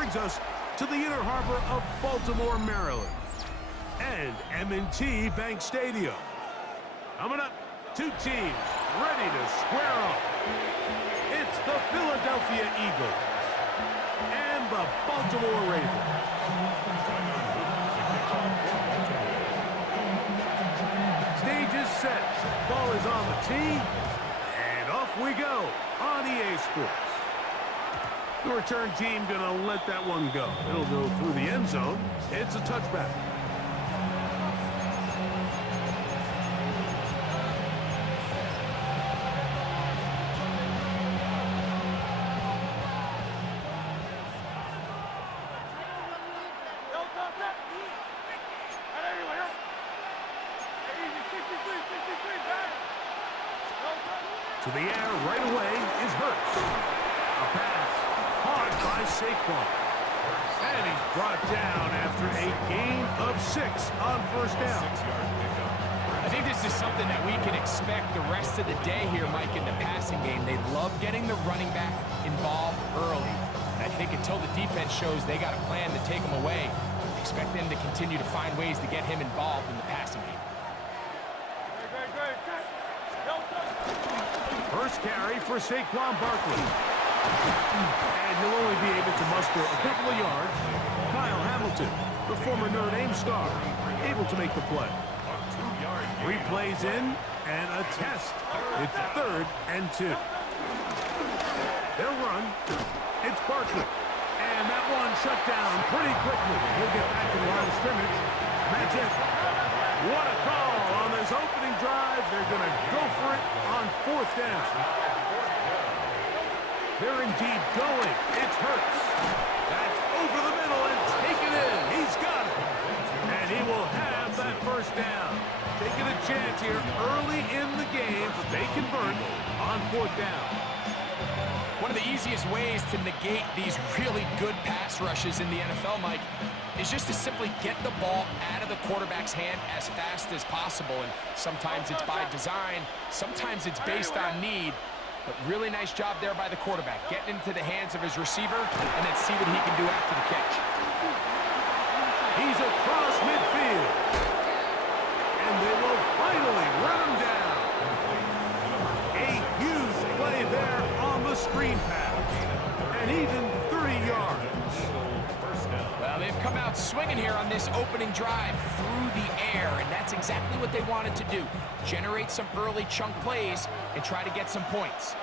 brings us to the inner harbor of Baltimore, Maryland, and M&T Bank Stadium. Coming up, two teams ready to square off. It's the Philadelphia Eagles and the Baltimore Ravens. Stage is set, ball is on the tee, and off we go on EA Sports. The return team gonna let that one go. It'll go through the end zone. It's a touchback. To the air right away is Hurts. A pass caught by Saquon. And he's brought down after a gain of 6 on first down. I think this is something that we can expect the rest of the day here, Mike, in the passing game. They love getting the running back involved early. And I think until the defense shows they got a plan to take him away, expect them to continue to find ways to get him involved in the passing game. First carry for Saquon Barkley. And he'll only be able to muster a couple of yards. Kyle Hamilton, the former Notre Dame star, able to make the play. 3 plays in and a test. It's 3rd and 2. They'll run. It's Barkley. And that one shut down pretty quickly. He'll get back to the line of scrimmage. And that's it. What a call on this opening drive. They're going to go for it on 4th down. They're indeed going. It's Hurts. That's over the middle and taken in. He's got it. And he will have that first down. Taking a chance here early in the game. They convert on 4th down. One of the easiest ways to negate these really good pass rushes in the NFL, Mike, is just to simply get the ball out of the quarterback's hand as fast as possible. And sometimes it's by design, sometimes it's based on need. But really nice job there by the quarterback, getting into the hands of his receiver, and then see what he can do after the catch. He's across midfield. And they will finally run him down. A huge play there on the screen pass. And even 30 yards. Well, they've come out swinging here on this opening drive through the air, and that's exactly what they wanted to do. Generate some early chunk plays and try to get some points.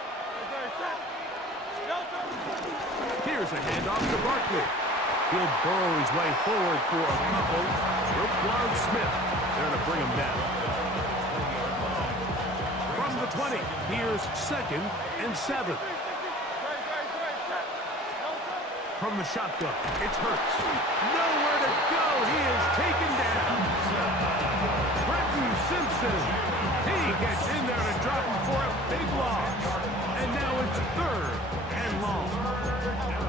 Here's a handoff to Barkley. He'll burrow his way forward for a couple. Roquan Smith there to bring him down. From the 20, here's 2nd and 7. From the shotgun, it's Hurts. Nowhere to go. He is taken down. Brenton Simpson. He gets in there to drop him for a big loss. And now it's 3rd and long.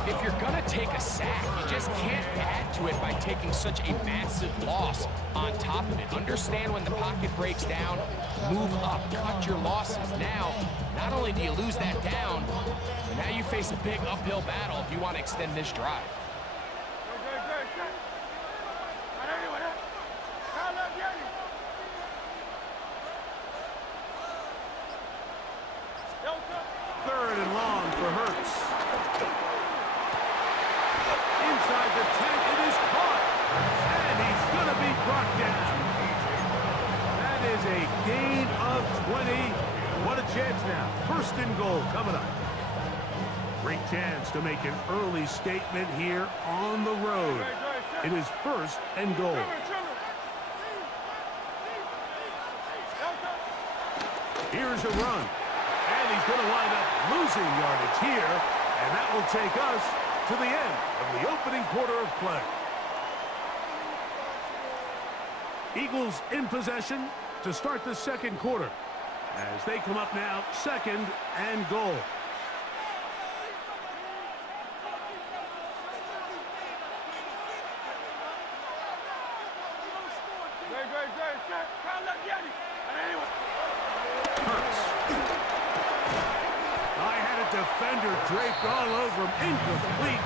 If you're going to take a sack, you just can't add to it by taking such a massive loss on top of it. Understand when the pocket breaks down, move up, cut your losses. Now, not only do you lose that down, but now you face a big uphill battle if you want to extend this drive. Third and long for Hurts. Inside the 10, it is caught. And he's going to be brought down. That is a gain of 20. What a chance now. 1st and goal coming up. Great chance to make an early statement here on the road. It is 1st and goal. Here's a run. And he's going to wind up losing yardage here. And that will take us to the end of the opening quarter of play. Eagles in possession to start the 2nd quarter. As they come up now, 2nd and goal. Hurts. I had a defender draped all over him. Incomplete.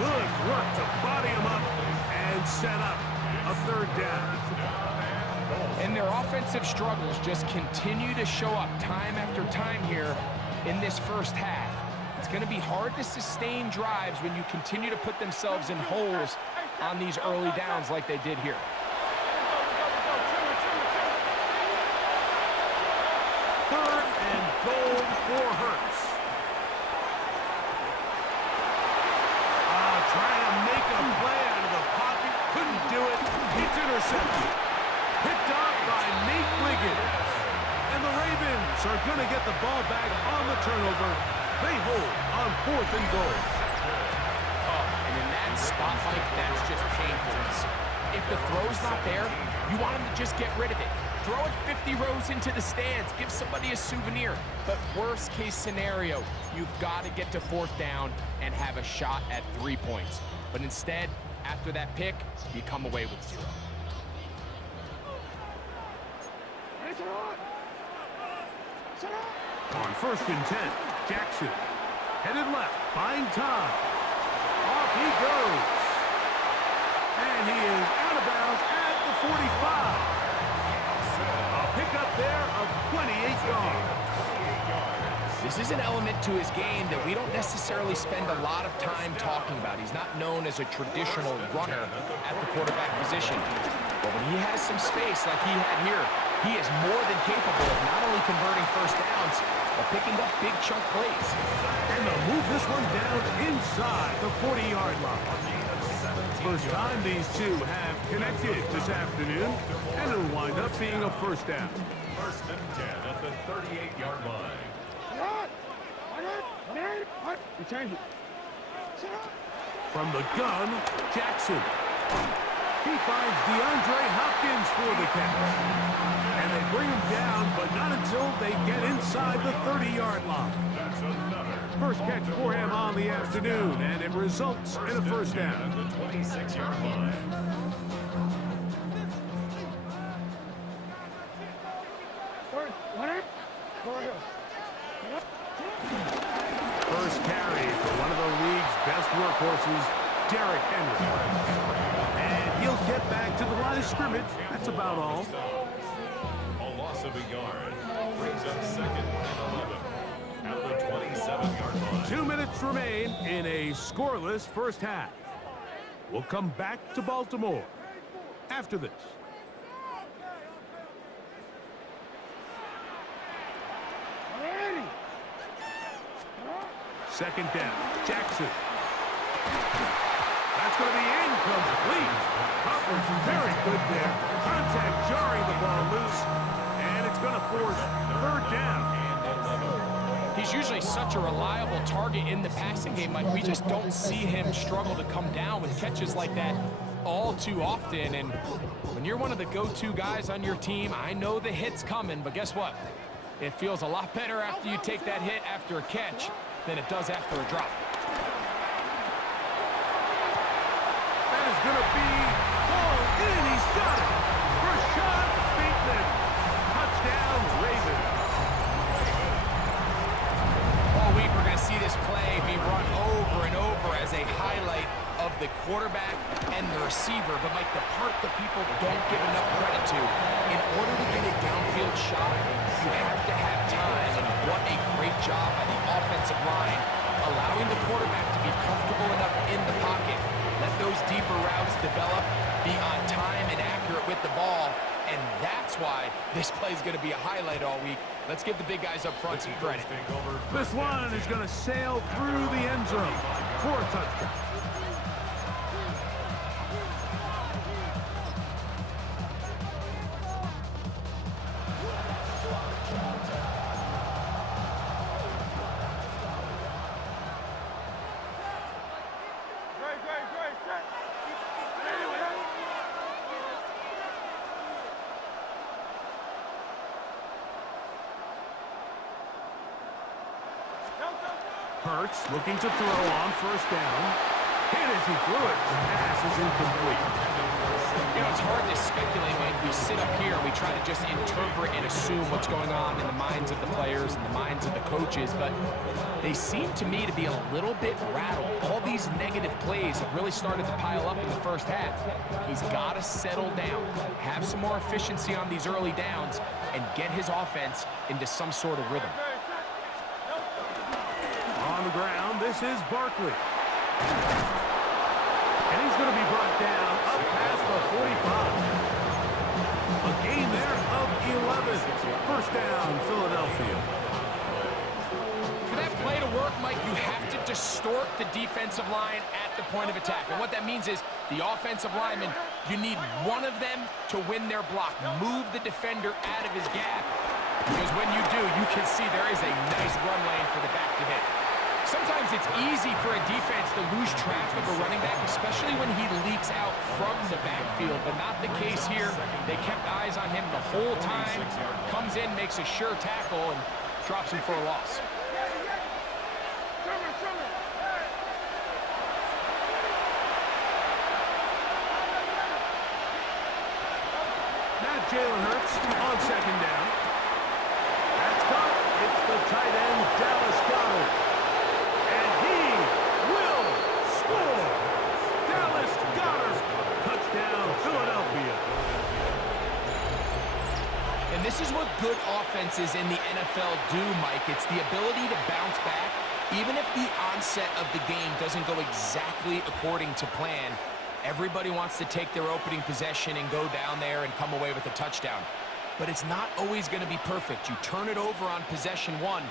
Good work to body him up and set up a third down. And their offensive struggles just continue to show up time after time here in this first half. It's going to be hard to sustain drives when you continue to put themselves in holes on these early downs like they did here. Third and goal for Hurts. Trying to make a play out of the pocket. Couldn't do it. It's intercepted. Picked off by Nate Wiggins. And the Ravens are going to get the ball back on the turnover. They hold on 4th and goal. Oh, and in that spot, Mike, that's just painful to see. If the throw's not there, you want him to just get rid of it. Throw it 50 rows into the stands. Give somebody a souvenir. But worst case scenario, you've got to get to 4th down and have a shot at 3 points. But instead, after that pick, you come away with 0. On 1st and 10, Jackson headed left, buying time. Off he goes. And he is out of bounds at the 45. A pickup there of 28 yards. This is an element to his game that we don't necessarily spend a lot of time talking about. He's not known as a traditional runner at the quarterback position. But when he has some space like he had here, he is more than capable of not only converting first downs, but picking up big chunk plays. And they'll move this one down inside the 40-yard line. First time these two have connected this afternoon, and it'll wind up being a first down. 1st and 10 at the 38-yard line. From the gun, Jackson. He finds DeAndre Hopkins for the catch. And they bring him down, but not until they get inside the 30-yard line. That's another. First catch for him on the afternoon, and it results in a first down. At the 26-yard line. First carry for one of the league's best workhorses, Derrick Henry. And he'll get back to the line of scrimmage. That's about all. A loss of a yard brings up 2nd and 11 at the 27-yard line. 2 minutes remain in a scoreless first half. We'll come back to Baltimore after this. Second down, Jackson. That's going to be incomplete. Coverage very good there. Contact jarring the ball loose, and it's going to force 3rd down. He's usually such a reliable target in the passing game, Mike. We just don't see him struggle to come down with catches like that all too often. And when you're one of the go-to guys on your team, I know the hit's coming, but guess what? It feels a lot better after you take that hit after a catch than it does after a drop. That is going to be hauled in. He's got it. Rashad Bateman. Touchdown, Ravens. All week we're going to see this play be run over and over as a highlight of the quarterback and the receiver. But, Mike, the part that people don't give enough credit to, in order to get a downfield shot, you have to have time. And what a great job by the offensive line, allowing the quarterback to be comfortable enough in the pocket. Let those deeper routes develop, be on time and accurate with the ball. And that's why this play is going to be a highlight all week. Let's give the big guys up front some credit. This one is going to sail through the end zone for a touchdown. Hurts looking to throw on 1st down. Hit as he threw it. The pass is incomplete. You know, it's hard to speculate, Mike. We sit up here and we try to just interpret and assume what's going on in the minds of the players and the minds of the coaches, but they seem to me to be a little bit rattled. All these negative plays have really started to pile up in the first half. He's got to settle down, have some more efficiency on these early downs, and get his offense into some sort of rhythm. On the ground, this is Barkley. And he's going to be brought down up past the 45. A gain there of 11. First down, Philadelphia. For that play to work, Mike, you have to distort the defensive line at the point of attack. And what that means is the offensive lineman, you need one of them to win their block. Move the defender out of his gap. Because when you do, you can see there is a nice run lane for the back to hit. Sometimes it's easy for a defense to lose track of a running back, especially when he leaks out from the backfield, but not the case here. They kept eyes on him the whole time. Comes in, makes a sure tackle, and drops him for a loss. Now Jalen Hurts on second down. That's caught. It's the tight end, Dallas Goedert. And he will score. Dallas Goedert. Touchdown, Philadelphia. And this is what good offenses in the NFL do, Mike. It's the ability to bounce back, even if the onset of the game doesn't go exactly according to plan. Everybody wants to take their opening possession and go down there and come away with a touchdown. But it's not always going to be perfect. You turn it over on possession one.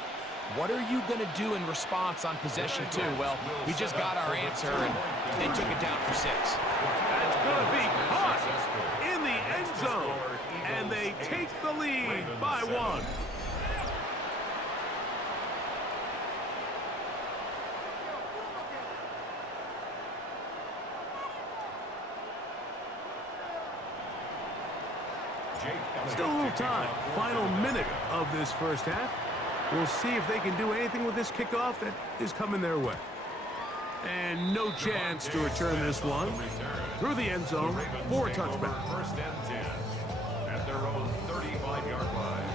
What are you going to do in response on possession two? Well, we just got our answer, and they took it down for 6. That's going to be caught in the end zone. And they take the lead by 1. Still a little time. Final minute of this first half. We'll see if they can do anything with this kickoff that is coming their way. And no chance to return this one through the end zone for a touchback. First and 10 at their own 35-yard line.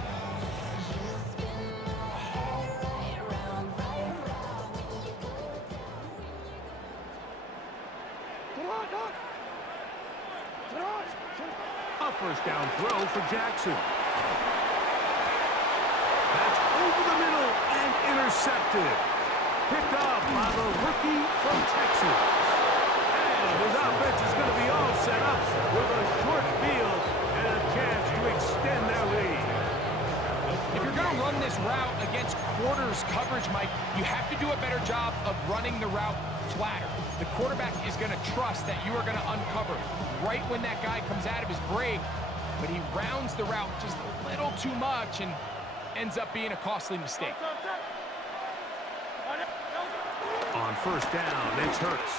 A first down throw for Jackson. That's over the middle and intercepted. Picked up by the rookie from Texas. And his offense is going to be all set up with a short field and a chance to extend their lead. If you're going to run this route against quarters coverage, Mike, you have to do a better job of running the route flatter. The quarterback is going to trust that you are going to uncover right when that guy comes out of his break, but he rounds the route just a little too much and ends up being a costly mistake. On first down, it's Hurts.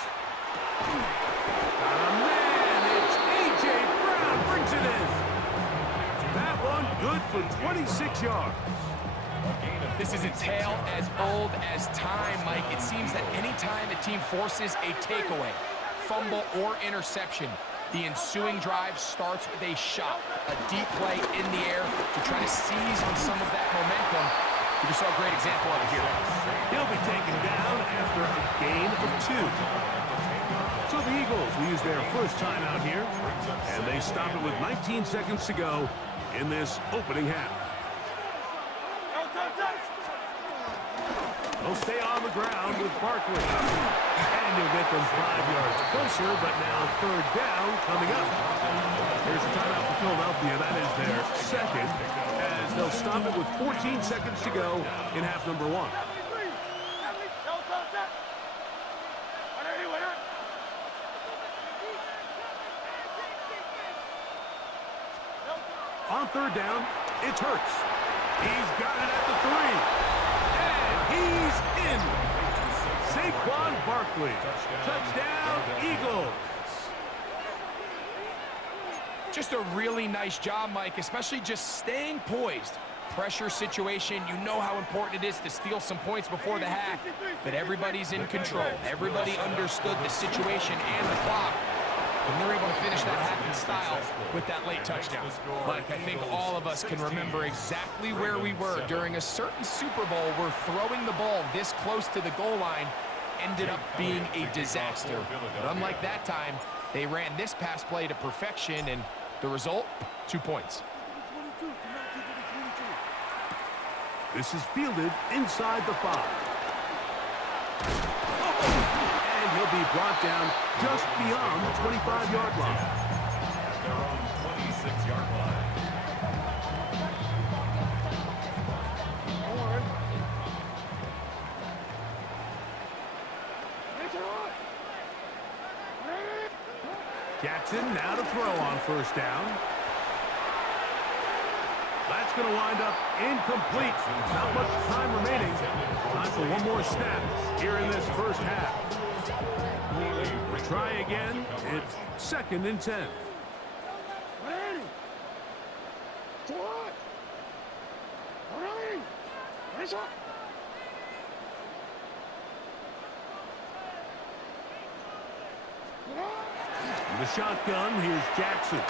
Got a man, it's A.J. Brown, brings it in. That one good for 26 yards. This is a tale as old as time, Mike. It seems that anytime a team forces a takeaway, fumble, or interception, the ensuing drive starts with a shot, a deep play in the air to try to seize on some of that momentum. We just saw a great example of it here. He'll be taken down after a gain of 2. So the Eagles will use their first timeout here, and they stop it with 19 seconds to go in this opening half. They'll stay on the ground with Barkley. And he'll get them 5 yards closer, but now third down coming up. Here's a timeout for Philadelphia. That is their second, as they'll stop it with 14 seconds to go in half number 1. On third down, it's Hurts. He's got it at the 3. He's in. Saquon Barkley. Touchdown, Eagles. Just a really nice job, Mike, especially just staying poised. Pressure situation, you know how important it is to steal some points before the half, but everybody's in control. Everybody understood the situation and the clock. and they're able to finish that half in style with that late touchdown. Mike, I think all of us can remember exactly where we were during a certain Super Bowl where throwing the ball this close to the goal line ended up being a disaster. But unlike that time, they ran this pass play to perfection, and the result, 2 points. This is fielded inside the 5. And he'll be brought down just beyond the 25-yard line. At their own 26-yard line. Jackson now to throw on first down. That's going to wind up incomplete. Not much time remaining. Time for one more snap here in this first half. We'll try again. It's 2nd and 10. In the shotgun, here's Jackson.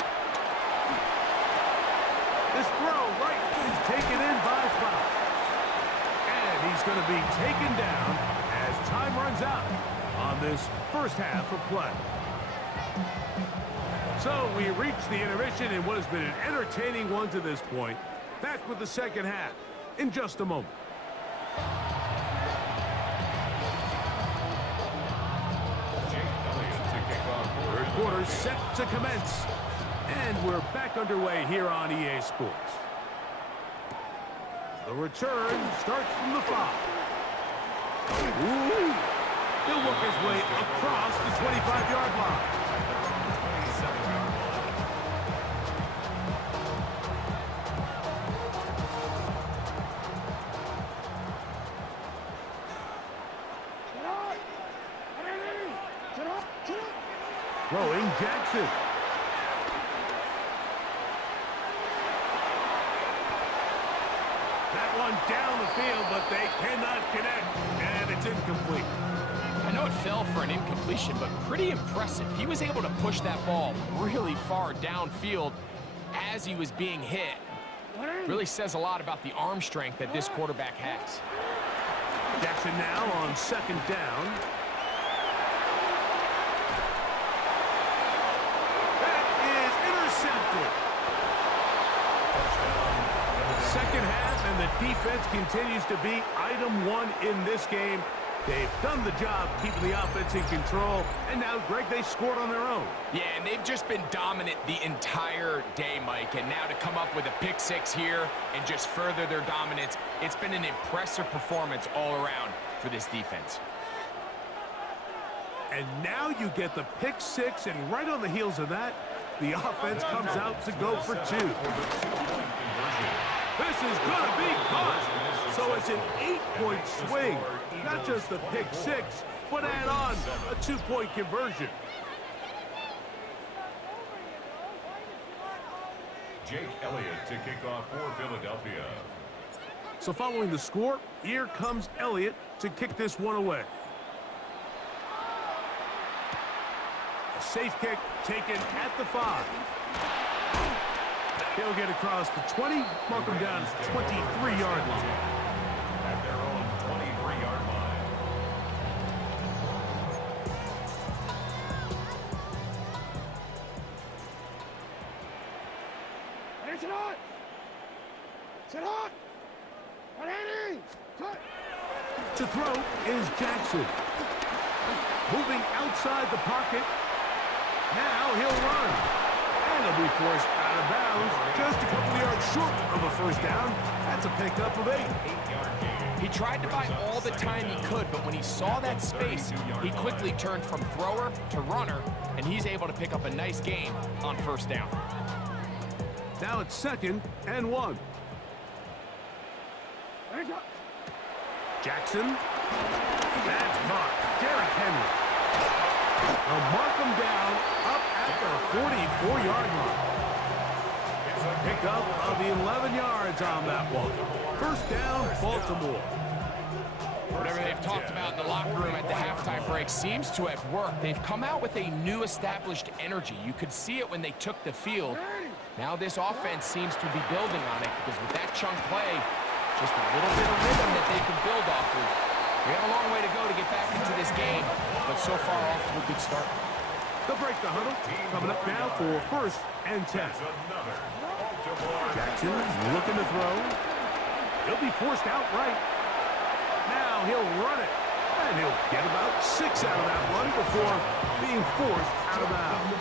This throw right is taken in by Fox. And he's going to be taken down as time runs out on this first half of play. So we reach the intermission in what has been an entertaining one to this point. Back with the second half in just a moment. Third quarter set to commence. And we're back underway here on EA Sports. The return starts from the 5. Ooh. He'll work his way across the 25-yard line. Throwing Jackson. Down the field, but they cannot connect, and it's incomplete. I know it fell for an incompletion, but pretty impressive. He was able to push that ball really far downfield as he was being hit. Really says a lot about the arm strength that this quarterback has. Jackson now on 2nd down. That is intercepted. Second half, and the defense continues to be item 1 in this game. They've done the job keeping the offense in control, and now, Greg, they scored on their own. Yeah, and they've just been dominant the entire day, Mike, and now to come up with a pick 6 here and just further their dominance, it's been an impressive performance all around for this defense. And now you get the pick 6, and right on the heels of that, the offense comes out to go for 2. This is going to be caught. So it's an 8-point swing. Not just the pick 6, but add on a 2-point conversion. Jake Elliott to kick off for Philadelphia. So following the score, here comes Elliott to kick this one away. A safe kick taken at the 5. He'll get across the 20, mark him down at the 23-yard line. At their own 23-yard line. To throw is Jackson. Moving outside the pocket. Now he'll run. And he'll be forced out of bounds. Just a couple of yards short of a first down. That's a pickup of 8. He tried to buy all the time he could, but when he saw that space, he quickly turned from thrower to runner, and he's able to pick up a nice gain on first down. Now it's 2nd and 1. Jackson. That's caught. Derrick Henry. They'll mark him down up at the 44-yard line. It's a pickup of 11 yards on that one. First down, Baltimore. Whatever they've talked about in the locker room at the halftime break seems to have worked. They've come out with a new established energy. You could see it when they took the field. Now this offense seems to be building on it because with that chunk play, just a little bit of rhythm that they can build off of. We have a long way to go to get back into this game, but so far off to a good start. They'll break the huddle. Coming up now for 1st and 10. Jackson looking to throw. He'll be forced outright. Now he'll run it. And he'll get about 6 out of that one before being forced out of bounds.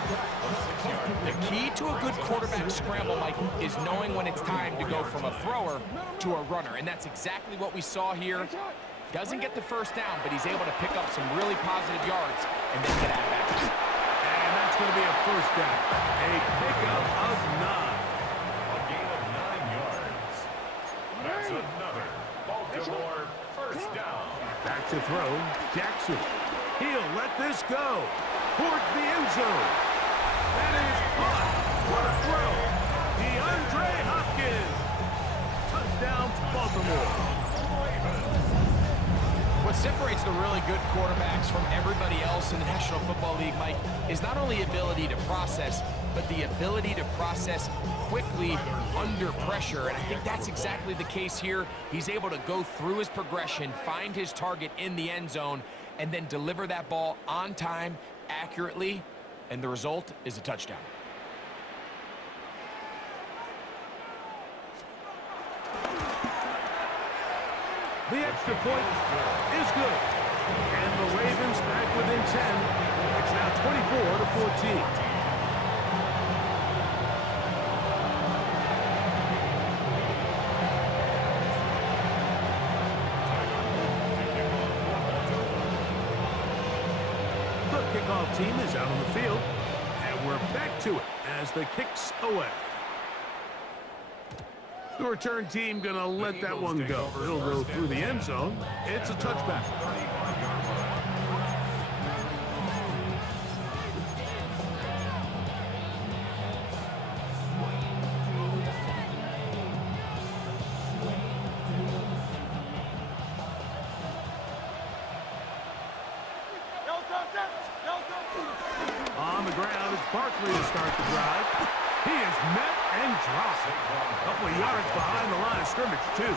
The key to a good quarterback scramble, Mike, is knowing when it's time to go from a thrower to a runner. And that's exactly what we saw here. Doesn't get the first down, but he's able to pick up some really positive yards and then get out of bounds. And that's going to be a 1st down. A pickup of 9. A gain of 9 yards. That's another Baltimore 1st down. Back to throw. Jackson. He'll let this go. Towards the end zone. That is caught. What a throw. DeAndre Hopkins. Touchdown, Baltimore. What separates the really good quarterbacks from everybody else in the National Football League, Mike, is not only ability to process, but the ability to process quickly under pressure. And I think that's exactly the case here. He's able to go through his progression, find his target in the end zone, and then deliver that ball on time, accurately, and the result is a touchdown. The extra point is good. And the Ravens back within 10. It's now 24-14. The kickoff team is out on the field. And we're back to it as the kick's away. The return team going to let that one go. It'll go through the end zone. It's a touchback. On the ground, it's Barkley to start the drive. He is met and dropped. A couple of yards behind the line of scrimmage, too.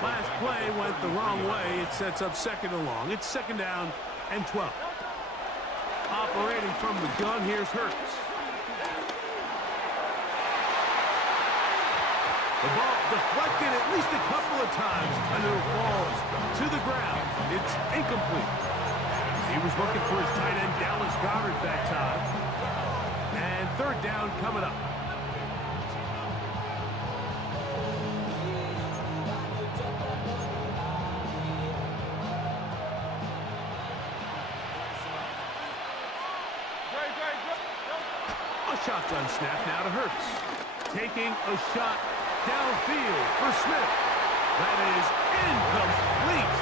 Last play went the wrong way. It sets up 2nd and long. It's 2nd down and 12. Operating from the gun, here's Hurts. The ball deflected at least a couple of times until it falls to the ground. It's incomplete. He was looking for his tight end, Dallas Goedert, that time. And 3rd down coming up. A shotgun snap now to Hurts. Taking a shot downfield for Smith. That is incomplete.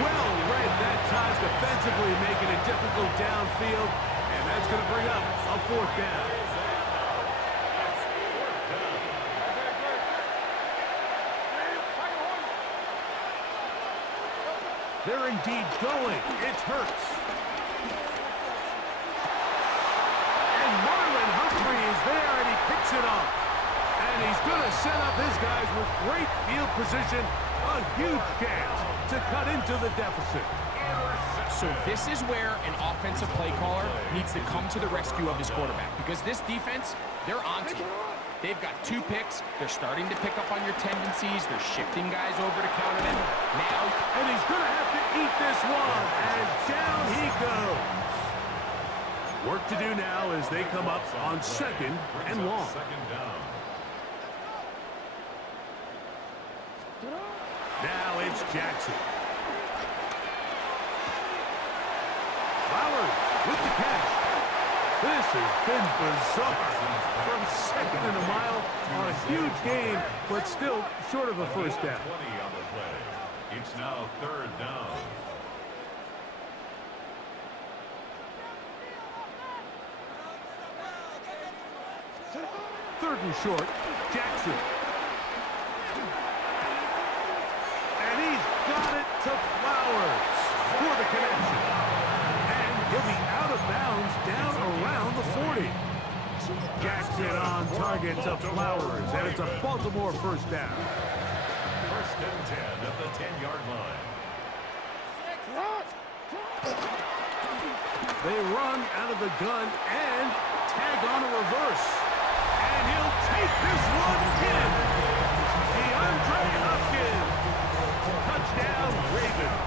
Well read that time defensively, making it difficult downfield. And that's going to bring up a 4th down. They're indeed going. It's Hurts. And Marlon Humphrey is there, and he picks it up. And he's going to set up his guys with great field position. A huge chance to cut into the deficit. So this is where an offensive play caller needs to come to the rescue of his quarterback, because this defense, they're onto it. They've got 2 picks. They're starting to pick up on your tendencies. They're shifting guys over to counter them now. And he's going to have to eat this one as down he goes. Work to do now as they come up on 2nd and long. 2nd down. Now it's Jackson. Flowers with the catch. This has been bizarre. From 2nd and a mile on a huge gain, but still short of a 1st down. 20 on the play. It's now 3rd down. Third and short, Jackson. And he's got it to Flowers. Flowers for the connection. And he'll be out of bounds down around the 40. Jackson on target to Flowers, and it's a Baltimore first down. First and 10 at the 10-yard line. They run out of the gun and tag on a reverse. And he'll take this one in. DeAndre Hopkins. Touchdown, Ravens.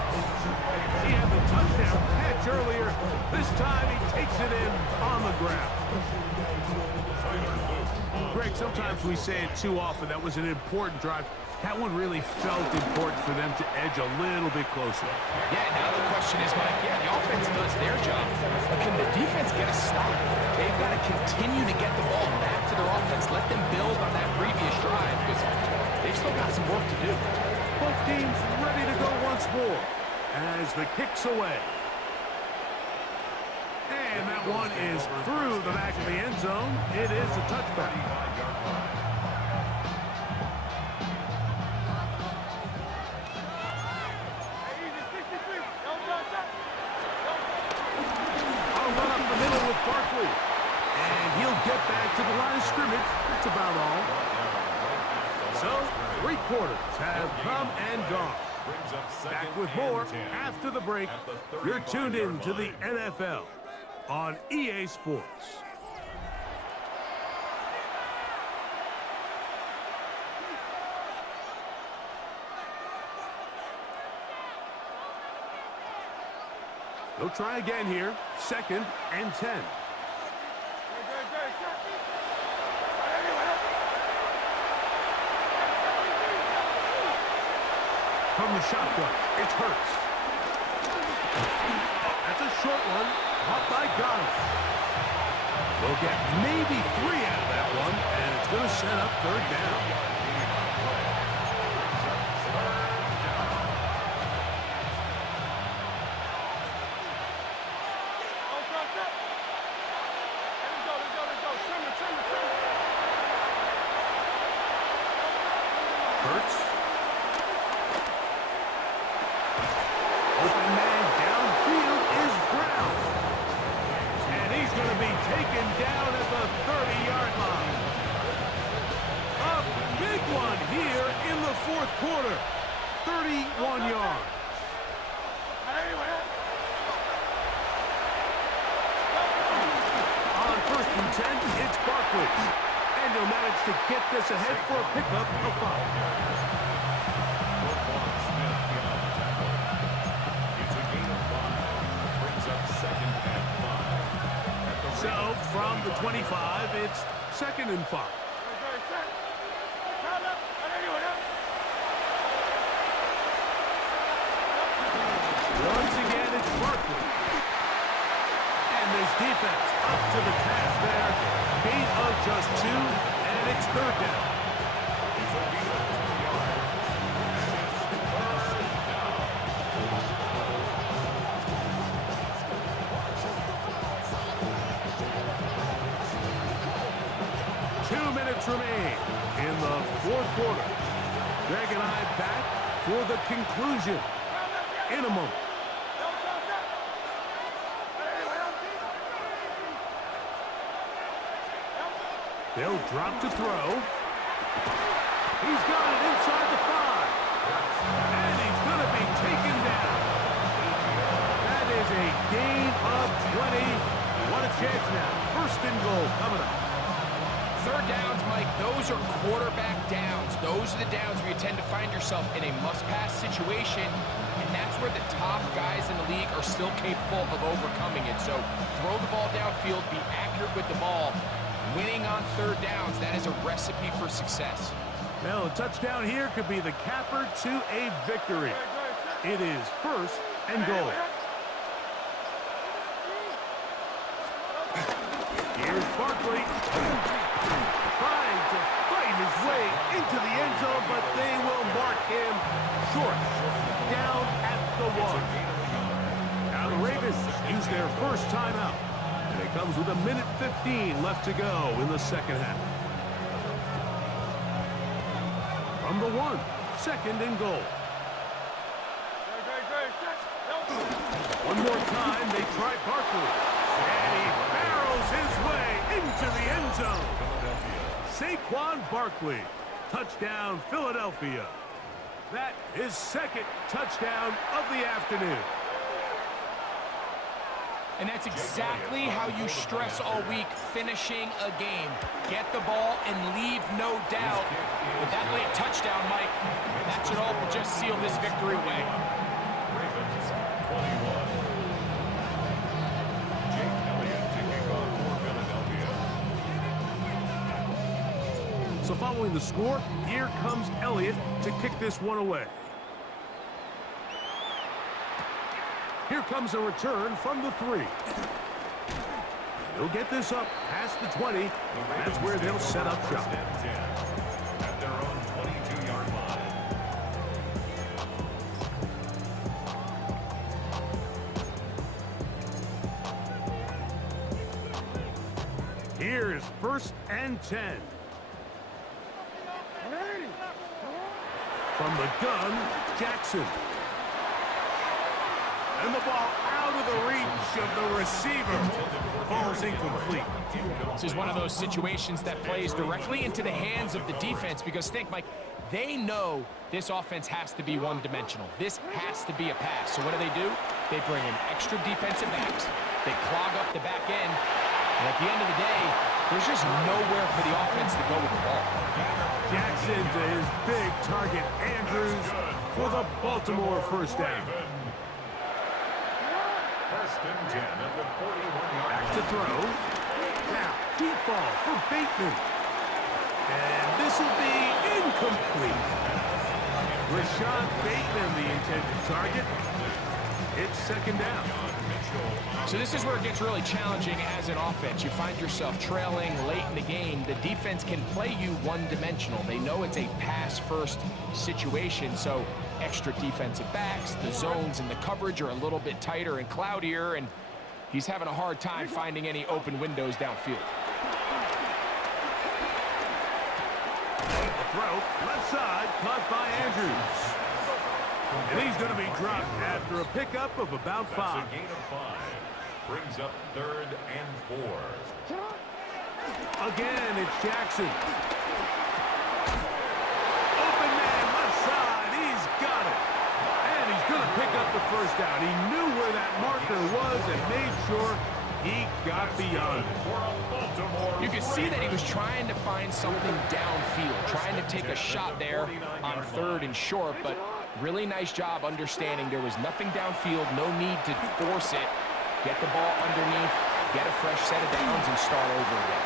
He had the touchdown catch earlier. This time he takes it in on the ground. Greg, sometimes we say it too often. That was an important drive. That one really felt important for them to edge a little bit closer. Yeah, now the question is, Mike, the offense does their job, but can the defense get a stop? They've got to continue to get the ball back to their offense. Let them build on that previous drive because they've still got some work to do. Both teams ready to go once more as the kick's away. And that one is through the back of the end zone. It is a touchback. Barkley. And he'll get back to the line of scrimmage. That's about all. So, 3 quarters have come and gone. Back with more after the break. You're tuned in to the NFL on EA Sports. They'll try again here. 2nd and 10. From the shotgun, it's Hurts. That's a short one. Caught by Goddard. They'll get maybe 3 out of that one, and it's going to set up 3rd down. Hurts. Open man downfield is Brown. And he's going to be taken down at the 30-yard line. A big one here in the 4th quarter. 31 yards. On 1st and 10, it's Barkley. And he'll manage to get this ahead for a pickup of 5. So, from the 25, it's 2nd and 5. Once again, it's Barkley. And this defense up to the task there. Gain of just 2, and it's 3rd down. 2 minutes remain in the 4th quarter. Greg and I back for the conclusion in a moment. They'll drop to throw. He's got it inside the 5. And he's going to be taken down. That is a gain of 20. What a chance now. 1st and goal coming up. 3rd downs, Mike, those are quarterback downs. Those are the downs where you tend to find yourself in a must-pass situation, and that's where the top guys in the league are still capable of overcoming it. So throw the ball downfield, be accurate with the ball. Winning on 3rd downs, that is a recipe for success. Well, a touchdown here could be the capper to a victory. It is 1st and goal. Here's Barkley. Trying to fight his way into the end zone, but they will mark him short. Down at the 1. Now the Ravens use their first timeout. And it comes with 1:15 left to go in the 2nd half. From the 1, 2nd and goal. time, they try Barkley. And he barrels his way into the end zone. Saquon Barkley. Touchdown, Philadelphia. That is second touchdown of the afternoon. And that's exactly how you stress all week, finishing a game. Get the ball and leave no doubt. With that late touchdown, Mike, that should all just seal this victory away. Ravens 21. Jake Elliott to kick off for Philadelphia. So following the score, here comes Elliott to kick this one away. Here comes a return from the 3. He'll get this up past the 20. That's where they'll set up shop. At their own 22-yard line. Here's 1st and 10. From the gun, Jackson. And the ball out of the reach of the receiver. Falls incomplete. This is one of those situations that plays directly into the hands of the defense because think, Mike, they know this offense has to be one-dimensional. This has to be a pass. So what do? They bring in extra defensive backs. They clog up the back end. And at the end of the day, there's just nowhere for the offense to go with the ball. Jackson to his big target, Andrews, for the Baltimore first down. 1st and 10 at the 41-yard Back line. to throw. Now, deep ball for Bateman. And this will be incomplete. Rashad Bateman, the intended target. It's 2nd down. So this is where it gets really challenging as an offense. You find yourself trailing late in the game. The defense can play you one-dimensional. They know it's a pass-first situation, so extra defensive backs, the zones and the coverage are a little bit tighter and cloudier, and he's having a hard time finding any open windows downfield. The throw, left side, caught by Andrews. And he's going to be dropped after a pickup of about 5. That's a gain of 5. Brings up 3rd and 4. Again, it's Jackson. Open man, left side. He's got it. And he's going to pick up the first down. He knew where that marker was and made sure he got beyond it. You could see that he was trying to find something downfield, trying to take a shot there on 3rd and short, but really nice job understanding there was nothing downfield, no need to force it. Get the ball underneath, get a fresh set of downs, and start over again.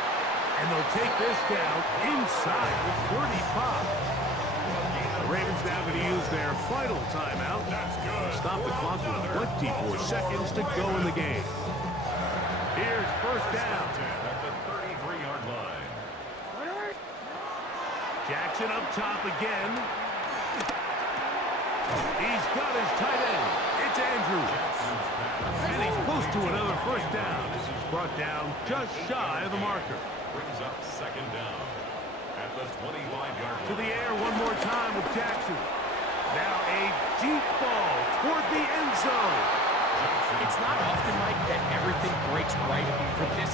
And they'll take this down inside the 35. The Ravens now going to use their final timeout. That's good. Stop the clock with 24 seconds to go in the game. Here's 1st down. At the 33-yard line. Jackson up top again. He's got his tight end. It's Andrews. And he's close to another first down as he's brought down just shy of the marker. Brings up 2nd down at the 25-yard line. To the air one more time with Jackson. Now a deep ball toward the end zone. It's not often, Mike, that everything breaks right for this